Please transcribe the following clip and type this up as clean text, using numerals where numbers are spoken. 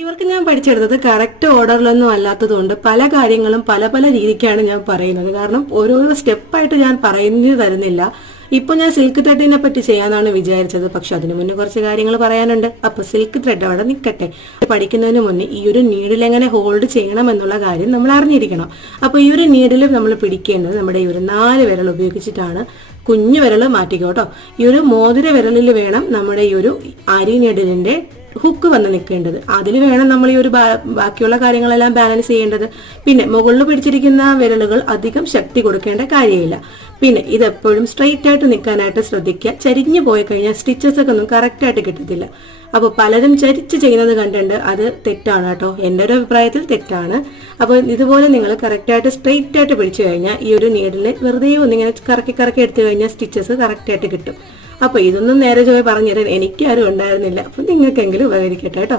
ഇവർക്ക് ഞാൻ പഠിച്ചെടുത്തത് കറക്റ്റ് ഓർഡറിലൊന്നും അല്ലാത്തതുകൊണ്ട് പല കാര്യങ്ങളും പല പല രീതിക്കാണ് ഞാൻ പറയുന്നത്. കാരണം ഓരോരോ സ്റ്റെപ്പായിട്ട് ഞാൻ പറഞ്ഞു തരുന്നില്ല. ഇപ്പൊ ഞാൻ സിൽക്ക് ത്രെഡിനെ പറ്റി ചെയ്യാനാണ് വിചാരിച്ചത്. പക്ഷെ അതിനു മുന്നേ കുറച്ച് കാര്യങ്ങൾ പറയാനുണ്ട്. അപ്പൊ സിൽക്ക് ത്രെഡ് അവിടെ നിൽക്കട്ടെ. പഠിക്കുന്നതിന് മുന്നേ ഈ ഒരു നീഡിൽ എങ്ങനെ ഹോൾഡ് ചെയ്യണം എന്നുള്ള കാര്യം നമ്മൾ അറിഞ്ഞിരിക്കണം. അപ്പൊ ഈ ഒരു നീഡിൽ നമ്മൾ പിടിക്കേണ്ടത് നമ്മുടെ ഈ ഒരു 4 വിരൽ ഉപയോഗിച്ചിട്ടാണ്. കുഞ്ഞു വിരൽ മാറ്റിക്കോട്ടോ. ഈ ഒരു മോതിര വിരലിൽ വേണം നമ്മുടെ ഈ ഒരു അരി നീഡിലിന്റെ ഹുക്ക് വന്ന് നിൽക്കേണ്ടത്. അതിൽ വേണം നമ്മൾ ഈ ഒരു ബാക്കിയുള്ള കാര്യങ്ങളെല്ലാം ബാലൻസ് ചെയ്യേണ്ടത്. പിന്നെ മുകളിൽ പിടിച്ചിരിക്കുന്ന വിരലുകൾ അധികം ശക്തി കൊടുക്കേണ്ട കാര്യമില്ല. പിന്നെ ഇതെപ്പോഴും സ്ട്രെയിറ്റ് ആയിട്ട് നിൽക്കാനായിട്ട് ശ്രദ്ധിക്കുക. ചരിഞ്ഞു പോയി കഴിഞ്ഞാൽ സ്റ്റിച്ചസ് ഒക്കെ ഒന്നും കറക്റ്റ് ആയിട്ട് കിട്ടത്തില്ല. അപ്പോൾ പലരും ചരിച്ച് ചെയ്യുന്നത് കണ്ടിട്ടുണ്ട്. അത് തെറ്റാണ് കേട്ടോ. എൻ്റെ ഒരു അഭിപ്രായത്തിൽ തെറ്റാണ്. അപ്പോൾ ഇതുപോലെ നിങ്ങൾ കറക്റ്റായിട്ട് സ്ട്രെയിറ്റ് ആയിട്ട് പിടിച്ചു കഴിഞ്ഞാൽ ഈ ഒരു നീഡിൽ വെറുതെ ഒന്നിങ്ങനെ കറക്കി കറക്കി എടുത്തു കഴിഞ്ഞാൽ സ്റ്റിച്ചസ് കറക്റ്റായിട്ട് കിട്ടും. അപ്പൊ ഇതൊന്നും നേരെ ചൊവ്വേ പറഞ്ഞുതരാൻ എനിക്കാരും ഉണ്ടായിരുന്നില്ല. അപ്പൊ നിങ്ങൾക്കെങ്കിലും ഉപകരിക്കട്ടെ കേട്ടോ.